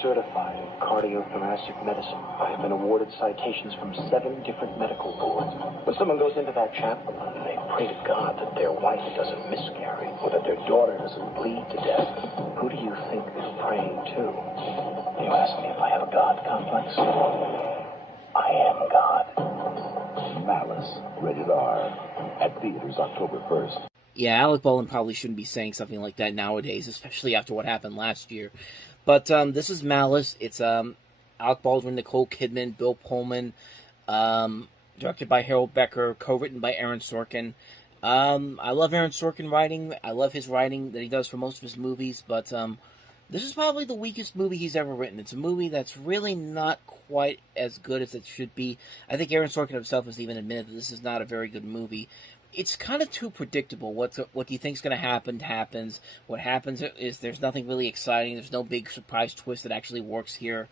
certified in cardiothoracic medicine. I have been awarded citations from 7 different medical boards. When someone goes into that chapel, they pray to God that their wife doesn't miscarry or that their daughter doesn't bleed to death. Who do you think they're praying to? You ask me if I have a God complex? I am God. Malice, rated R, at theaters October 1st. Yeah, Alec Baldwin probably shouldn't be saying something like that nowadays, especially after what happened last year. But this is Malice. It's Alec Baldwin, Nicole Kidman, Bill Pullman, directed by Harold Becker, co-written by Aaron Sorkin. I love Aaron Sorkin writing. I love his writing that he does for most of his movies, but this is probably the weakest movie he's ever written. It's a movie that's really not quite as good as it should be. I think Aaron Sorkin himself has even admitted that this is not a very good movie. It's kind of too predictable. What you think is going to happen happens. What happens is there's nothing really exciting. There's no big surprise twist that actually works here.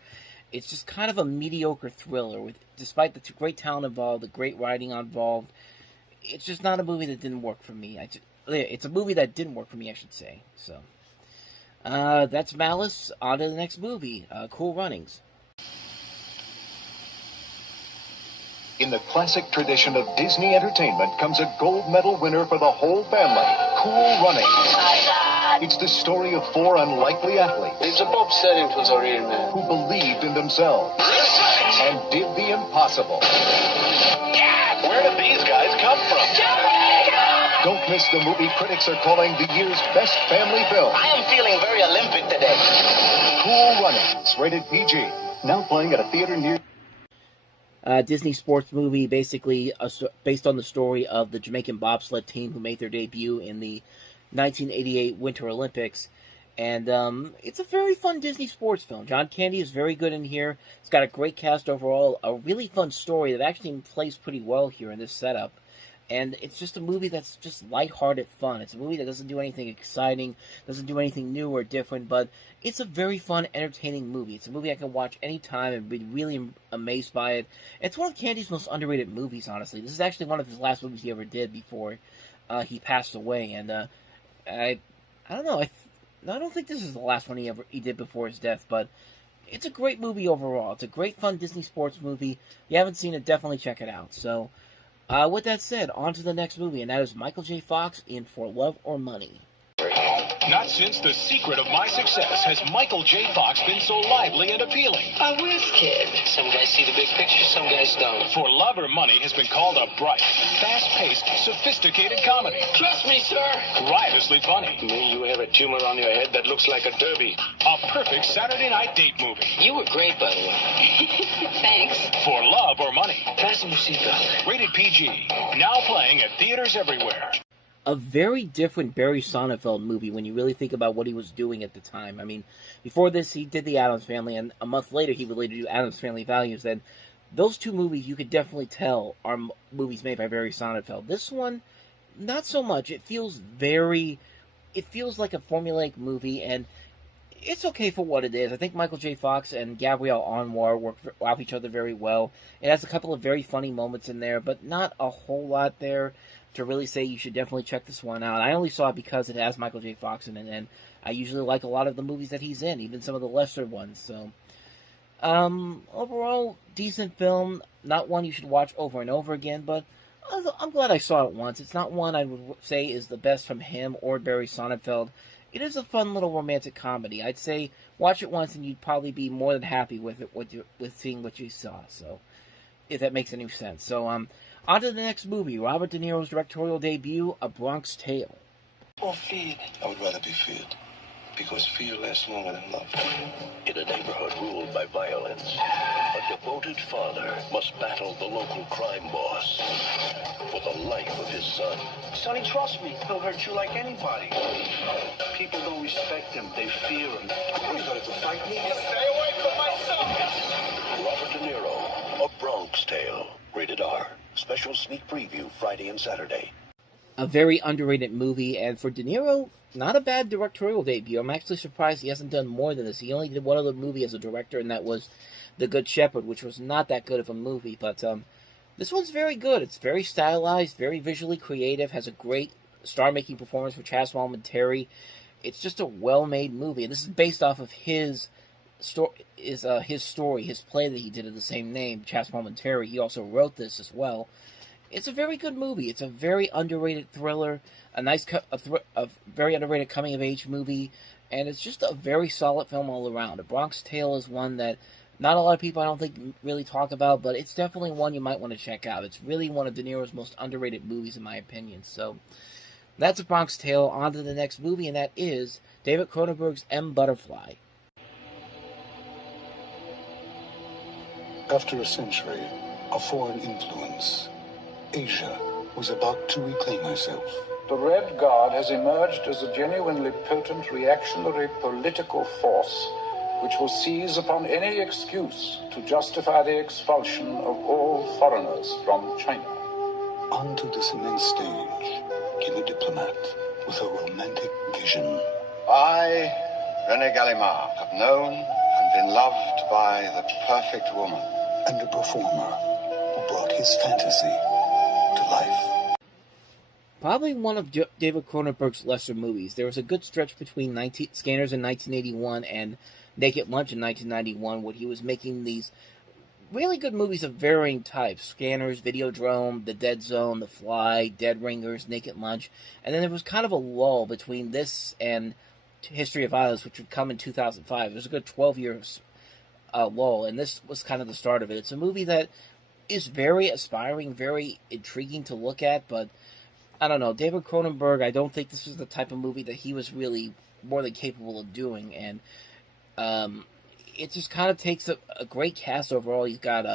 It's just kind of a mediocre thriller. Despite the great talent involved, the great writing involved, it's just not a movie that didn't work for me. It's a movie that didn't work for me, I should say. So that's Malice. On to the next movie, Cool Runnings. In the classic tradition of Disney entertainment comes a gold medal winner for the whole family, Cool Runnings. It's the story of 4 unlikely athletes. It's a bobsledding for Orion, man. Who believed in themselves and did the impossible. Where did these guys come from? Don't miss the movie critics are calling the year's best family film. I am feeling very Olympic today. Cool Runnings, rated PG. Now playing at a theater near... Disney sports movie, basically based on the story of the Jamaican bobsled team who made their debut in the 1988 Winter Olympics. And it's a very fun Disney sports film. John Candy is very good in here. It's got a great cast overall, a really fun story that actually plays pretty well here in this setup. And it's just a movie that's just lighthearted fun. It's a movie that doesn't do anything exciting, doesn't do anything new or different, but it's a very fun, entertaining movie. It's a movie I can watch anytime and be really amazed by it. It's one of Candy's most underrated movies, honestly. This is actually one of his last movies he ever did before he passed away. And I don't know. I don't think this is the last one he did before his death, but it's a great movie overall. It's a great, fun Disney sports movie. If you haven't seen it, definitely check it out. So, with that said, on to the next movie, and that is Michael J. Fox in For Love or Money. Not since The Secret of My Success has Michael J. Fox been so lively and appealing. A whiz kid. Some guys see the big picture, some guys don't. For Love or Money has been called a bright, fast-paced, sophisticated comedy. Trust me, sir. Riotously funny. You have a tumor on your head that looks like a derby. A perfect Saturday night date movie. You were great, by the way. Thanks. For Love or Money. Fasten your seatbelt. Rated PG. Now playing at theaters everywhere. A very different Barry Sonnenfeld movie when you really think about what he was doing at the time. I mean, before this, he did The Addams Family, and a month later, he related to Addams Family Values. And those two movies, you could definitely tell, are movies made by Barry Sonnenfeld. This one, not so much. It feels like a formulaic movie, and it's okay for what it is. I think Michael J. Fox and Gabrielle Anwar work off each other very well. It has a couple of very funny moments in there, but not a whole lot there to really say you should definitely check this one out. I only saw it because it has Michael J. Fox in it, and I usually like a lot of the movies that he's in, even some of the lesser ones. So, overall, decent film. Not one you should watch over and over again, but I'm glad I saw it once. It's not one I would say is the best from him or Barry Sonnenfeld. It is a fun little romantic comedy. I'd say watch it once and you'd probably be more than happy with it, with seeing what you saw. So, if that makes any sense. So, on to the next movie, Robert De Niro's directorial debut, A Bronx Tale. Or feared. I would rather be feared, because fear lasts longer than love. In a neighborhood ruled by violence, a devoted father must battle the local crime boss for the life of his son. Sonny, trust me, he'll hurt you like anybody. People don't respect him, they fear him. What are you going to fight me? Stay away from my son! Robert De Niro, A Bronx Tale, rated R. Special sneak preview Friday and Saturday. A very underrated movie, and for De Niro, not a bad directorial debut. I'm actually surprised he hasn't done more than this. He only did one other movie as a director, and that was The Good Shepherd, which was not that good of a movie. But this one's very good. It's very stylized, very visually creative, has a great star-making performance for Chaz Palminteri. It's just a well-made movie, and this is based off of his his story, his play that he did of the same name, Chaps Momentary. He also wrote this as well. It's a very good movie. It's a very underrated thriller, a very underrated coming-of-age movie, and it's just a very solid film all around. A Bronx Tale is one that not a lot of people, I don't think, really talk about, but it's definitely one you might want to check out. It's really one of De Niro's most underrated movies, in my opinion. So that's A Bronx Tale. On to the next movie, and that is David Cronenberg's M. Butterfly. After a century of foreign influence, Asia was about to reclaim herself. The Red Guard has emerged as a genuinely potent reactionary political force which will seize upon any excuse to justify the expulsion of all foreigners from China. Onto this immense stage came a diplomat with a romantic vision. I, René Gallimard, have known and been loved by the perfect woman. And a performer who brought his fantasy to life. Probably one of David Cronenberg's lesser movies. There was a good stretch between Scanners in 1981 and Naked Lunch in 1991, where he was making these really good movies of varying types. Scanners, Videodrome, The Dead Zone, The Fly, Dead Ringers, Naked Lunch. And then there was kind of a lull between this and History of Violence, which would come in 2005. It was a good 12 years lull, and this was kind of the start of it. It's a movie that is very aspiring, very intriguing to look at, but I don't know. David Cronenberg, I don't think this was the type of movie that he was really more than capable of doing, and it just kind of takes a great cast overall. He's got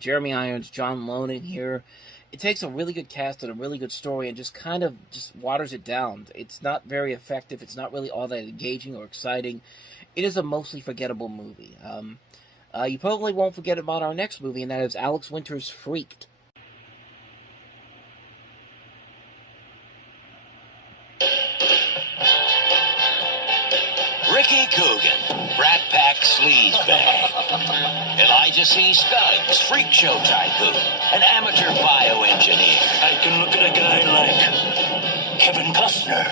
Jeremy Irons, John Lone in here. It takes a really good cast and a really good story and just kind of just waters it down. It's not very effective. It's not really all that engaging or exciting. It is a mostly forgettable movie. You probably won't forget about our next movie, and that is Alex Winter's Freaked. Ricky Coogan, Brat Pack Sleazebag. Elijah C. Scuggs, Freak Show Tycoon, an amateur bioengineer. I can look at a guy like Kevin Costner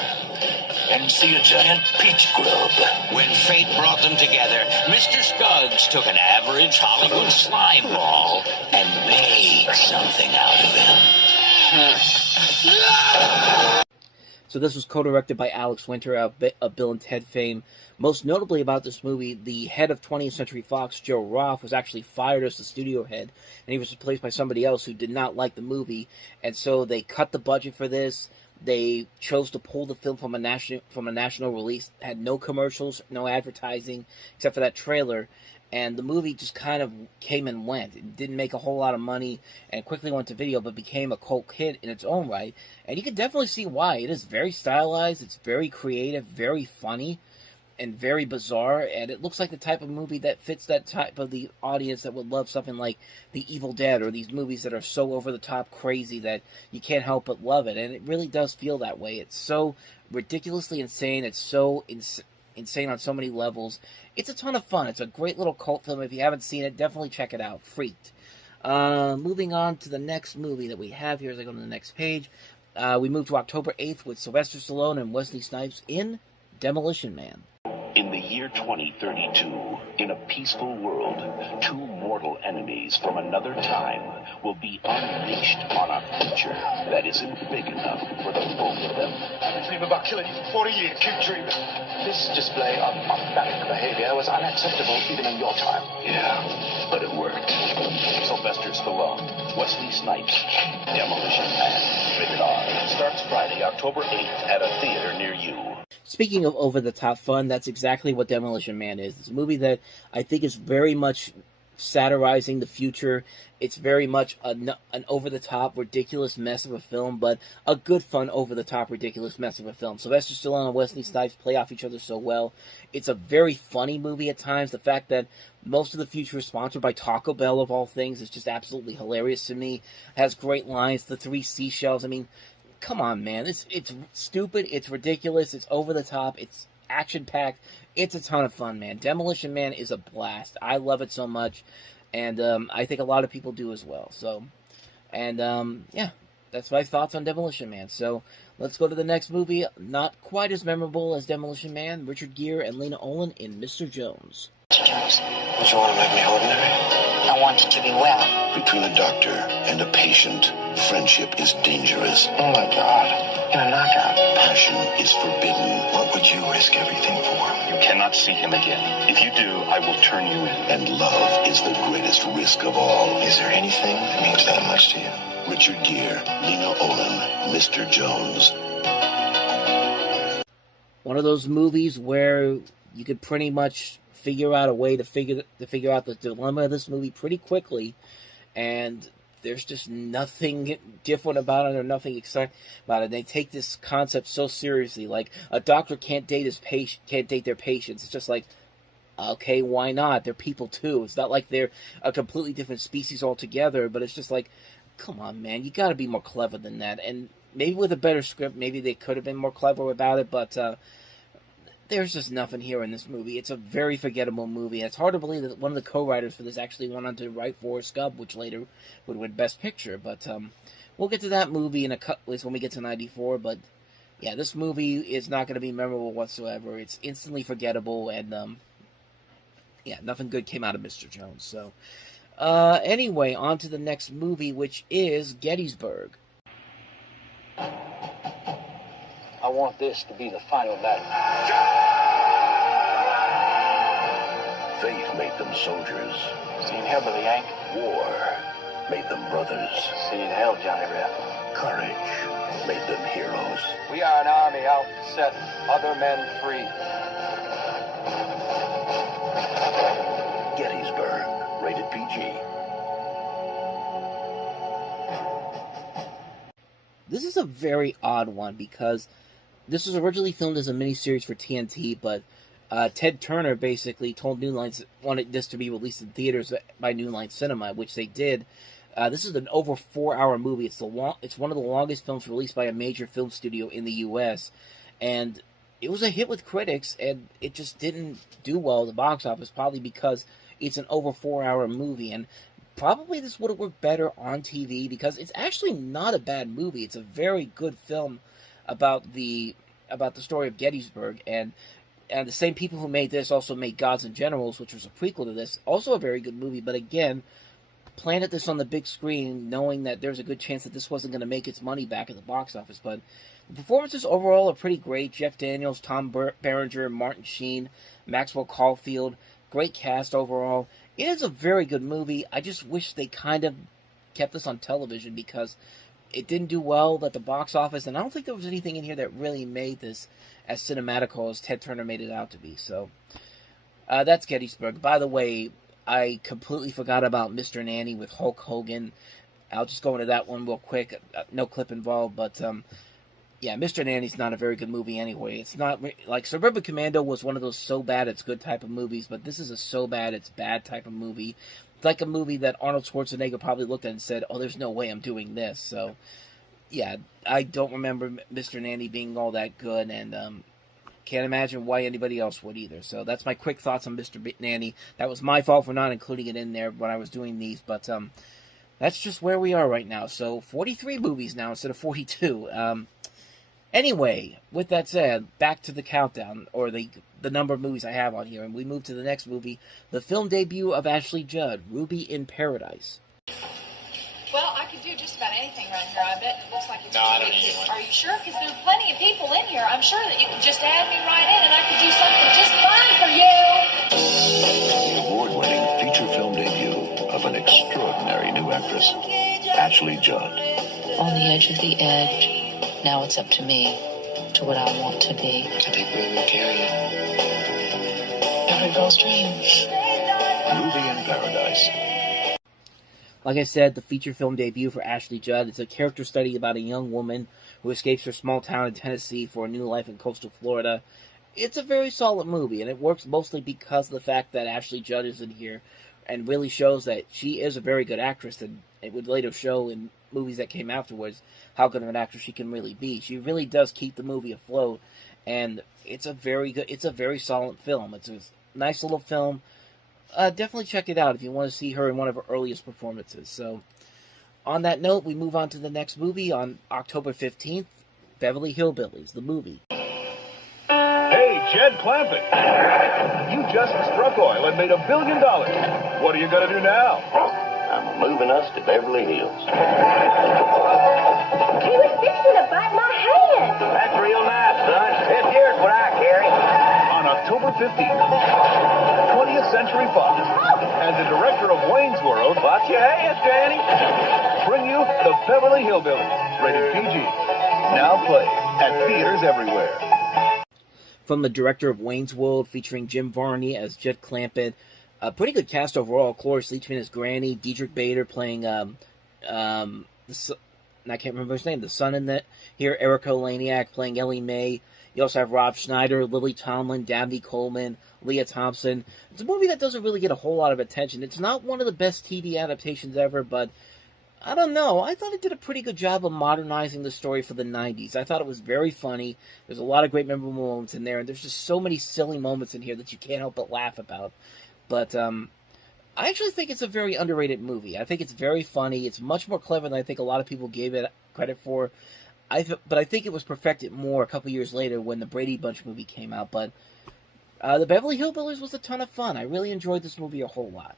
and see a giant peach grub. When fate brought them together, Mr. Scuggs took an average Hollywood slime ball and made something out of him. So this was co-directed by Alex Winter of Bill and Ted fame. Most notably about this movie, the head of 20th Century Fox, Joe Roth, was actually fired as the studio head, and he was replaced by somebody else who did not like the movie, and so they cut the budget for this. They chose to pull the film from a national release. It had no commercials, no advertising, except for that trailer. And the movie just kind of came and went. It didn't make a whole lot of money and quickly went to video, but became a cult hit in its own right. And you can definitely see why. It is very stylized, it's very creative, very funny, and very bizarre. And it looks like the type of movie that fits that type of the audience that would love something like The Evil Dead, or these movies that are so over-the-top crazy that you can't help but love it. And it really does feel that way. It's so ridiculously insane. It's so insane on so many levels. It's a ton of fun. It's a great little cult film. If you haven't seen it, definitely check it out. Freaked. Moving on to the next movie that we have here as I go to the next page. We move to October 8th with Sylvester Stallone and Wesley Snipes in Demolition Man. In the year 2032, in a peaceful world, two mortal enemies from another time will be unleashed on a future that isn't big enough for the both of them. I've been dreaming about killing you for 40 years. Keep dreaming. This display of barbaric behavior was unacceptable even in your time. Yeah, but it worked. Sylvester Stallone, Wesley Snipes, Demolition Man, rated R. Starts Friday, October 8th at a theater near you. Speaking of over-the-top fun, that's exactly what Demolition Man is. It's a movie that I think is very much satirizing the future. It's very much an over-the-top, ridiculous mess of a film, but a good, fun, over-the-top, ridiculous mess of a film. Sylvester Stallone and Wesley Snipes play off each other so well. It's a very funny movie at times. The fact that most of the future is sponsored by Taco Bell, of all things, is just absolutely hilarious to me. It has great lines. The three seashells, I mean, come on, man. It's stupid, it's ridiculous, it's over the top, it's action-packed, it's a ton of fun, man. Demolition Man is a blast. I love it so much, and I think a lot of people do as well. So, and yeah, that's my thoughts on Demolition Man. So, let's go to the next movie. Not quite as memorable as Demolition Man. Richard Gere and Lena Olin in Mr. Jones. Mr. Charles? Don't you want to make me ordinary? I want you to be well. Between a doctor and a patient, friendship is dangerous. Oh my God. In a knockout. Passion is forbidden. What would you risk everything for? You cannot see him again. If you do, I will turn you in. And love is the greatest risk of all. Is there anything that means that much to you? Richard Gere, Lena Olin, Mr. Jones. One of those movies where you could pretty much figure out a way to figure out the dilemma of this movie pretty quickly, and there's just nothing different about it or nothing exciting about it. They take this concept so seriously, like a doctor can't date their patients. It's just like, okay, why not? They're people too. It's not like they're a completely different species altogether, but it's just like, come on, man, you got to be more clever than that. And maybe with a better script, maybe they could have been more clever about it, but there's just nothing here in this movie. It's a very forgettable movie. It's hard to believe that one of the co-writers for this actually went on to write Forrest Gump, which later would win Best Picture. But we'll get to that movie at least when we get to 94. But yeah, this movie is not going to be memorable whatsoever. It's instantly forgettable, and yeah, nothing good came out of Mr. Jones. So anyway, on to the next movie, which is Gettysburg. I want this to be the final battle. Faith made them soldiers. See you in hell, Billy Yank. War made them brothers. See you in hell, Johnny Rep. Courage made them heroes. We are an army out to set other men free. Gettysburg, rated PG. This is a very odd one because this was originally filmed as a miniseries for TNT, but Ted Turner basically told New Line wanted this to be released in theaters by New Line Cinema, which they did. This is an over 4-hour movie. It's one of the longest films released by a major film studio in the U.S., and it was a hit with critics, and it just didn't do well at the box office, probably because it's an over 4-hour movie, and probably this would have worked better on TV because it's actually not a bad movie. It's a very good film about the story of Gettysburg, and the same people who made this also made Gods and Generals, which was a prequel to this. Also a very good movie, but again, planted this on the big screen knowing that there's a good chance that this wasn't going to make its money back at the box office. But the performances overall are pretty great. Jeff Daniels, Tom Berenger, Martin Sheen, Maxwell Caulfield. Great cast overall. It is a very good movie. I just wish they kind of kept this on television because it didn't do well at the box office, and I don't think there was anything in here that really made this as cinematical as Ted Turner made it out to be. So that's Gettysburg. By the way, I completely forgot about Mr. Nanny with Hulk Hogan. I'll just go into that one real quick. No clip involved, but yeah, Mr. Nanny's not a very good movie anyway. It's not like Suburban Commando was one of those so bad it's good type of movies, but this is a so bad it's bad type of movie. It's like a movie that Arnold Schwarzenegger probably looked at and said, oh, there's no way I'm doing this. So, yeah, I don't remember Mr. Nanny being all that good, and can't imagine why anybody else would either. So that's my quick thoughts on Mr. Nanny. That was my fault for not including it in there when I was doing these, but that's just where we are right now. So 43 movies now instead of 42. Anyway, with that said, back to the countdown, or the number of movies I have on here, and we move to the next movie, the film debut of Ashley Judd, Ruby in Paradise. Well, I could do just about anything right here. I bet it looks like it's... No, I don't need anyone. Are you sure? Because there are plenty of people in here. I'm sure that you could just add me right in, and I could do something just fine for you. The award-winning feature film debut of an extraordinary new actress, Ashley Judd. On the edge of the edge. Now it's up to me, to what I want to be. I think we will carry you. Every girl's dream. Ruby in Paradise. Like I said, the feature film debut for Ashley Judd. It's a character study about a young woman who escapes her small town in Tennessee for a new life in coastal Florida. It's a very solid movie, and it works mostly because of the fact that Ashley Judd is in here and really shows that she is a very good actress, and it would later show in movies that came afterwards how good of an actress she can really be. She really does keep the movie afloat, and it's a very solid film. It's a nice little film. Definitely check it out if you want to see her in one of her earliest performances. So, on that note, we move on to the next movie on October 15th, Beverly Hillbillies, the movie. Hey, Jed Clampett. You just struck oil and made $1 billion. What are you going to do now? I'm moving us to Beverly Hills. He was fixing to bite my hand. That's real nice, son. This here's what I carry. On October 15th, 20th Century Fox and the director of Wayne's World, Watch your hands, Granny. bring you The Beverly Hillbillies, rated PG. Now play at theaters everywhere. From the director of Wayne's World, featuring Jim Varney as Jed Clampett. A pretty good cast overall. Cloris Leachman as Granny, Diedrich Bader playing I can't remember his name, the son in that here, Erica Laniak playing Ellie Mae. You also have Rob Schneider, Lily Tomlin, Dabney Coleman, Leah Thompson. It's a movie that doesn't really get a whole lot of attention. It's not one of the best TV adaptations ever, but I don't know. I thought it did a pretty good job of modernizing the story for the 90s. I thought it was very funny. There's a lot of great memorable moments in there, and there's just so many silly moments in here that you can't help but laugh about. But I actually think it's a very underrated movie. I think it's very funny. It's much more clever than I think a lot of people gave it credit for. But I think it was perfected more a couple years later when the Brady Bunch movie came out. But the Beverly Hillbillies was a ton of fun. I really enjoyed this movie a whole lot.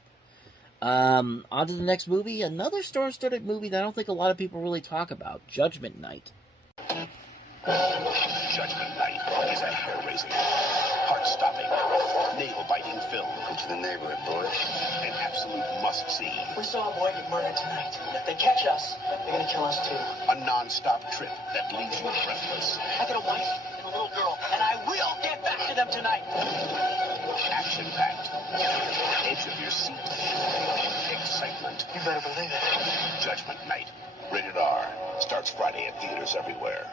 On to the next movie, another star-studded movie that I don't think a lot of people really talk about, Judgment Night. Judgment Night is a hair-raising, heart-stopping, nail-biting film. Into the neighborhood, boys. An absolute must-see. We saw a boy get murdered tonight. If they catch us, they're gonna kill us too. A non-stop trip that leaves you breathless. I got a wife and a little girl, and I will get back to them tonight. Action-packed. Edge of your seat. Excitement. You better believe it. Judgment Night. Rated R. Starts Friday at theaters everywhere.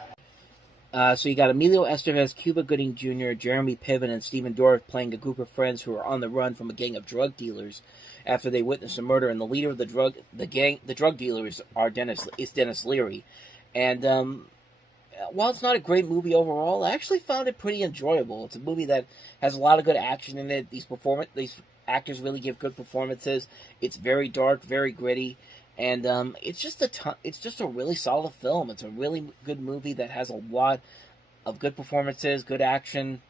So you got Emilio Estevez, Cuba Gooding Jr., Jeremy Piven, and Stephen Dorff playing a group of friends who are on the run from a gang of drug dealers after they witness a murder, and the leader of the drug dealers is Dennis Leary. And while it's not a great movie overall, I actually found it pretty enjoyable. It's a movie that has a lot of good action in it. These actors really give good performances. It's very dark, very gritty. And it's just a really solid film. It's a really good movie that has a lot of good performances, good action.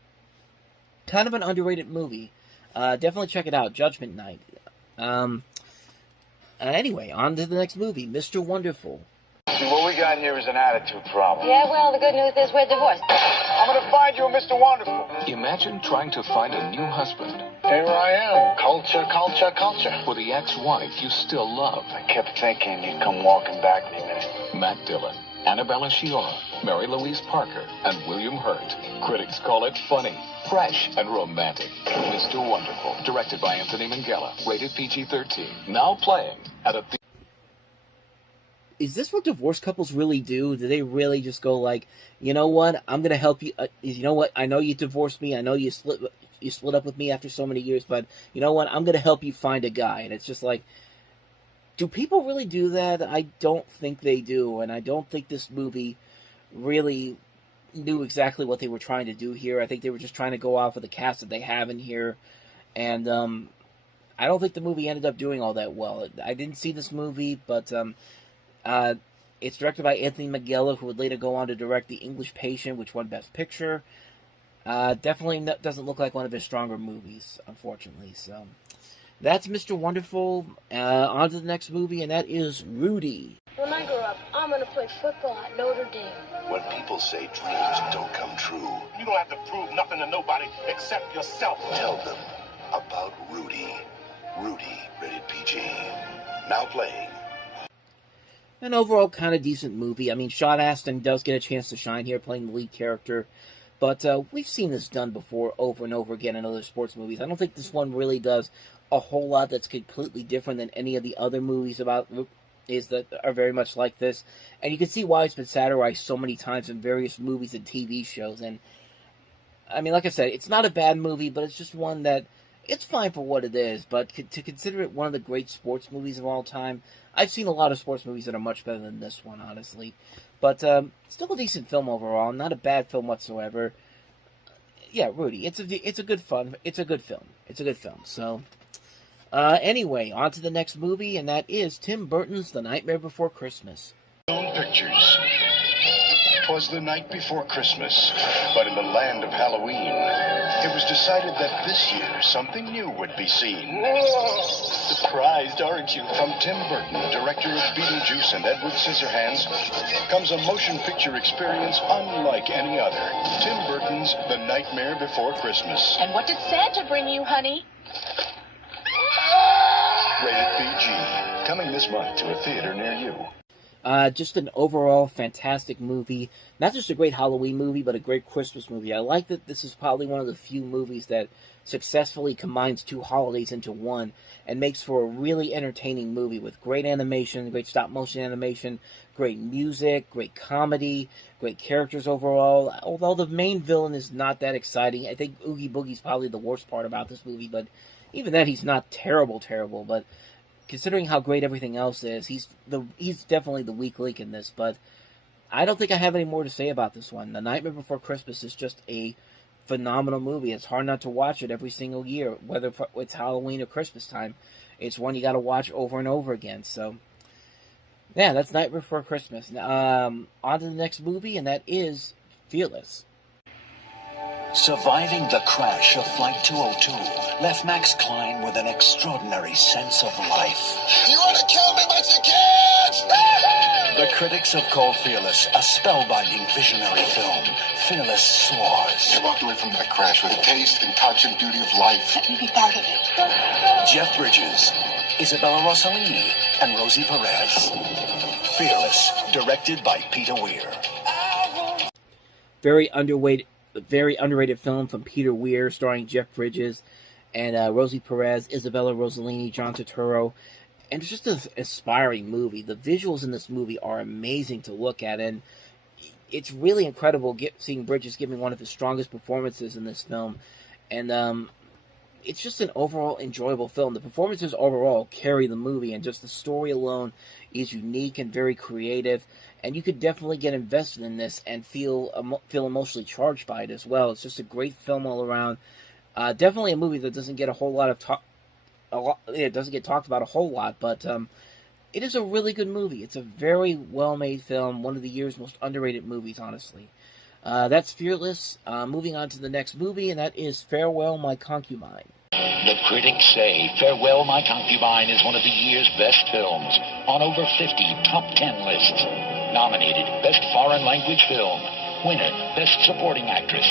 Kind of an underrated movie. Definitely check it out, Judgment Night. Anyway, on to the next movie, Mr. Wonderful. See, what we got here is an attitude problem. Yeah, well, the good news is we're divorced. I'm gonna find you a Mr. Wonderful. Imagine trying to find a new husband. Here I am. Culture, culture, culture. For the ex-wife you still love. I kept thinking you'd come walking back any minute. Matt Dillon, Annabella Sciorra, Mary Louise Parker, and William Hurt. Critics call it funny, fresh, and romantic. Mr. Wonderful, directed by Anthony Minghella, rated PG-13. Now playing at a theater. Is this what divorced couples really do? Do they really just go like, you know what, I'm going to help you, you know what, I know you divorced me, I know you split up with me after so many years, but you know what, I'm going to help you find a guy. And it's just like, do people really do that? I don't think they do, and I don't think this movie really knew exactly what they were trying to do here. I think they were just trying to go off of the cast that they have in here, and I don't think the movie ended up doing all that well. I didn't see this movie, but it's directed by Anthony Minghella, who would later go on to direct The English Patient, which won Best Picture. Definitely doesn't look like one of his stronger movies, unfortunately. So that's Mr. Wonderful. On to the next movie, and that is Rudy. When I grow up, I'm going to play football at Notre Dame. When people say dreams don't come true, You don't have to prove nothing to nobody except yourself. tell them about Rudy. Rudy, rated PG. Now playing. An overall kind of decent movie. I mean, Sean Astin does get a chance to shine here playing the lead character. But we've seen this done before over and over again in other sports movies. I don't think this one really does a whole lot that's completely different than any of the other movies that are very much like this. And you can see why it's been satirized so many times in various movies and TV shows. And, I mean, like I said, it's not a bad movie, but it's just one that, it's fine for what it is. But to consider it one of the great sports movies of all time, I've seen a lot of sports movies that are much better than this one, honestly. But still a decent film overall, not a bad film whatsoever. Yeah, Rudy, it's a good film. It's a good film. So anyway, on to the next movie, and that is Tim Burton's The Nightmare Before Christmas. Pictures. 'Twas the night before Christmas, but in the land of Halloween, it was decided that this year something new would be seen. Whoa! Surprised, aren't you? From Tim Burton, director of Beetlejuice and Edward Scissorhands, comes a motion picture experience unlike any other. Tim Burton's The Nightmare Before Christmas. And what did Santa bring you, honey? Rated PG. Coming this month to a theater near you. Just an overall fantastic movie. Not just a great Halloween movie, but a great Christmas movie. I like that this is probably one of the few movies that successfully combines two holidays into one and makes for a really entertaining movie with great animation, great stop-motion animation, great music, great comedy, great characters overall. Although the main villain is not that exciting. I think Oogie Boogie's probably the worst part about this movie, but even then he's not terrible, but considering how great everything else is, he's definitely the weak link in this, but I don't think I have any more to say about this one. The Nightmare Before Christmas is just a phenomenal movie. It's hard not to watch it every single year, whether it's Halloween or Christmas time. It's one you got to watch over and over again. So, yeah, that's Nightmare Before Christmas. On to the next movie, and that is Fearless. Surviving the crash of Flight 202 left Max Klein with an extraordinary sense of life. You want to kill me, but you can't! The critics have called Fearless a spellbinding visionary film. Fearless soars. You walked away from that crash with taste and touch and beauty of life. Let me be part of it. Jeff Bridges, Isabella Rossellini, and Rosie Perez. Fearless, directed by Peter Weir. Very underrated film from Peter Weir, starring Jeff Bridges and Rosie Perez, Isabella Rossellini, John Turturro, and it's just an aspiring movie. The visuals in this movie are amazing to look at, and it's really incredible seeing Bridges giving one of his strongest performances in this film, and it's just an overall enjoyable film. The performances overall carry the movie, and just the story alone is unique and very creative. And you could definitely get invested in this and feel emotionally charged by it as well. It's just a great film all around. Definitely a movie that doesn't get a whole lot of it doesn't get talked about a whole lot, but it is a really good movie. It's a very well-made film. One of the year's most underrated movies, honestly. That's Fearless. Moving on to the next movie, and that is Farewell, My Concubine. The critics say Farewell, My Concubine is one of the year's best films, on over 50 top 10 lists. Nominated Best Foreign Language Film. Winner, Best Supporting Actress.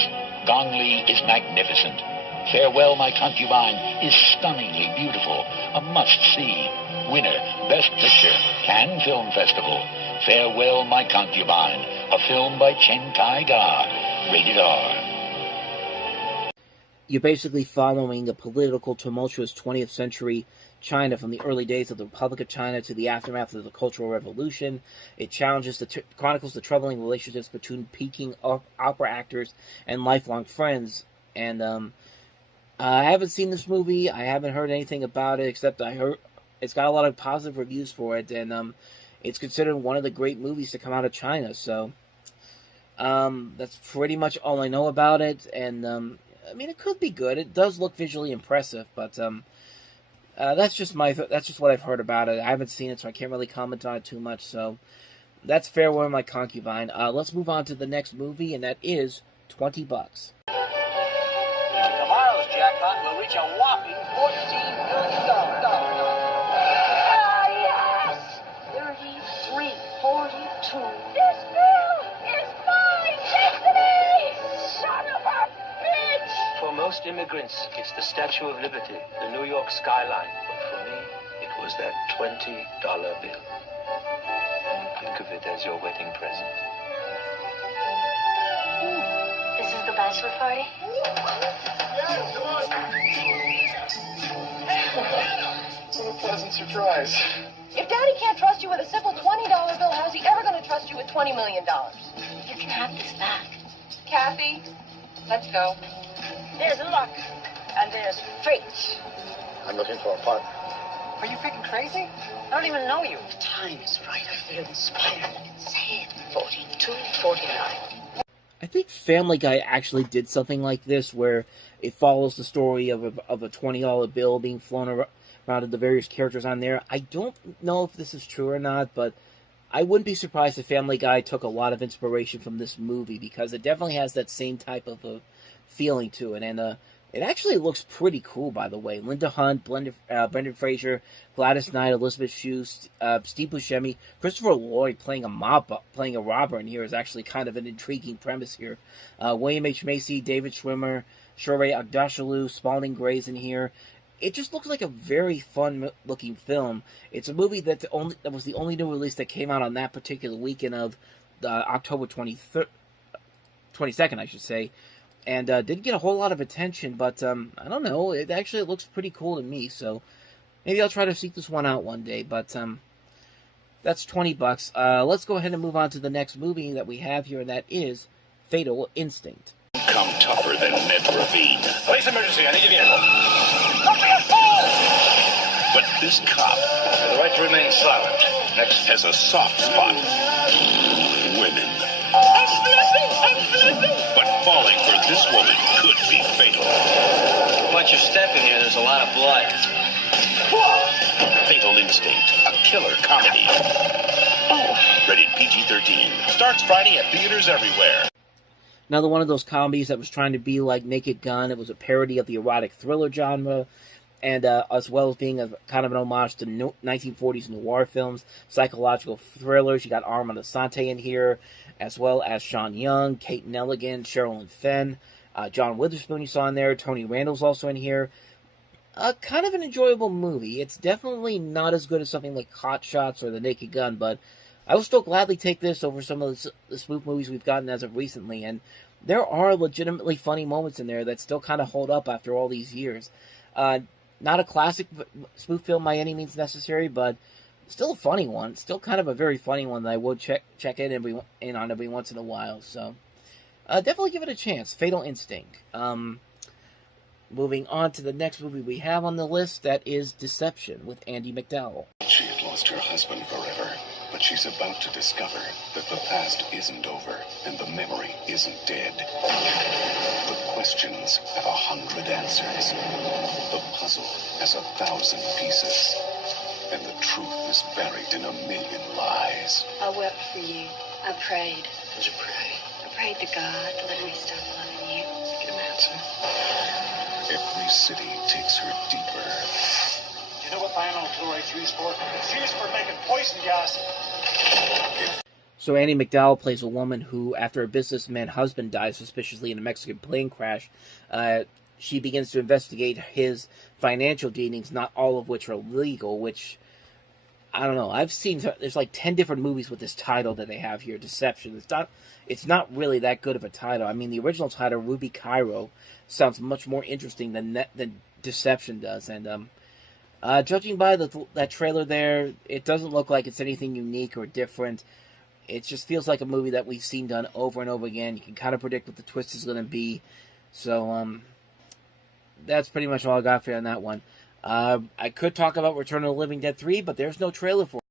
Gong Li is magnificent. Farewell, My Concubine is stunningly beautiful. A must-see. Winner, Best Picture. Cannes Film Festival. Farewell, My Concubine. A film by Chen Tai-ga. Rated R. You're basically following a political, tumultuous 20th century China from the early days of the Republic of China to the aftermath of the Cultural Revolution. It chronicles the troubling relationships between Peking opera actors and lifelong friends. And I haven't seen this movie. I haven't heard anything about it, except I heard it's got a lot of positive reviews for it, and it's considered one of the great movies to come out of China. So that's pretty much all I know about it. And I mean, it could be good. It does look visually impressive, but that's just what I've heard about it. I haven't seen it, so I can't really comment on it too much. So that's Farewell, My Concubine. Let's move on to the next movie, and that is $20. Tomorrow's jackpot will reach a whopping $14 million. Ah, yes! 3342. This bill is my destiny! Son of a bitch! For most immigrants, it's the Statue of Liberty, the New York skyline. But for me, it was that $20 bill. Think of it as your wedding present. This is the bachelor party? Yeah, come on. What a pleasant surprise. If Daddy can't trust you with a simple $20 bill, how's he ever going to trust you with $20 million? You can have this back. Kathy, let's go. There's luck, and there's fate. I'm looking for a partner. Are you freaking crazy? I don't even know you. The time is right. I feel inspired. I can say it. 4249. I think Family Guy actually did something like this, where it follows the story of a $20 bill being flown around to the various characters on there. I don't know if this is true or not, but I wouldn't be surprised if Family Guy took a lot of inspiration from this movie, because it definitely has that same type of a feeling to it. And it actually looks pretty cool, by the way. Linda Hunt, Brendan Fraser, Gladys Knight, Elizabeth Shue, Steve Buscemi, Christopher Lloyd playing a robber in here is actually kind of an intriguing premise here. William H. Macy, David Schwimmer, Shohreh Aghdashloo, Spalding Gray's in here. It just looks like a very fun-looking film. It's a movie that was the only new release that came out on that particular weekend of October 22nd, I should say. And didn't get a whole lot of attention, but I don't know. It actually looks pretty cool to me, so maybe I'll try to seek this one out one day. But that's $20. Let's go ahead and move on to the next movie that we have here, and that is Fatal Instinct. Come tougher than Ned Ravine. Police emergency, I need a vehicle. But this cop The right to remain silent. next has a soft spot. Women. I'm flipping! But falling for this woman could be fatal. Watch your step in here, there's a lot of blood. Fatal Instinct, a killer comedy. Rated PG-13. Starts Friday at theaters everywhere. Another one of those comedies that was trying to be like Naked Gun. It was a parody of the erotic thriller genre, and as well as being a kind of an homage to 1940s noir films, psychological thrillers. You got Armand Assante in here, as well as Sean Young, Kate Nelligan, Sherilyn Fenn, John Witherspoon you saw in there, Tony Randall's also in here. Kind of an enjoyable movie. It's definitely not as good as something like Hot Shots or The Naked Gun, but I will still gladly take this over some of the spoof movies we've gotten as of recently, and there are legitimately funny moments in there that still kind of hold up after all these years. Not a classic spoof film by any means necessary, but still a funny one. Still kind of a very funny one that I would check in on every once in a while. So definitely give it a chance. Fatal Instinct. Moving on to the next movie we have on the list, that is Deception with Andie MacDowell. She had lost her husband forever, but she's about to discover that the past isn't over and the memory isn't dead. The questions have 100 answers. The puzzle has 1,000 pieces. And the truth is buried in 1,000,000 lies. I wept for you. I prayed. Did you pray? I prayed to God to let me stop loving you. Get an answer. Every city takes her deeper. You know what thionyl chloride's used for? It's used for making poison gas. So Andie MacDowell plays a woman who, after her businessman husband dies suspiciously in a Mexican plane crash, she begins to investigate his financial dealings, not all of which are legal, which, I don't know. I've seen, there's like 10 different movies with this title that they have here, Deception. It's not really that good of a title. I mean, the original title, Ruby Cairo, sounds much more interesting than Deception does. And judging by that trailer there, it doesn't look like it's anything unique or different. It just feels like a movie that we've seen done over and over again. You can kind of predict what the twist is going to be. So, that's pretty much all I got for you on that one. I could talk about Return of the Living Dead 3, but there's no trailer for it.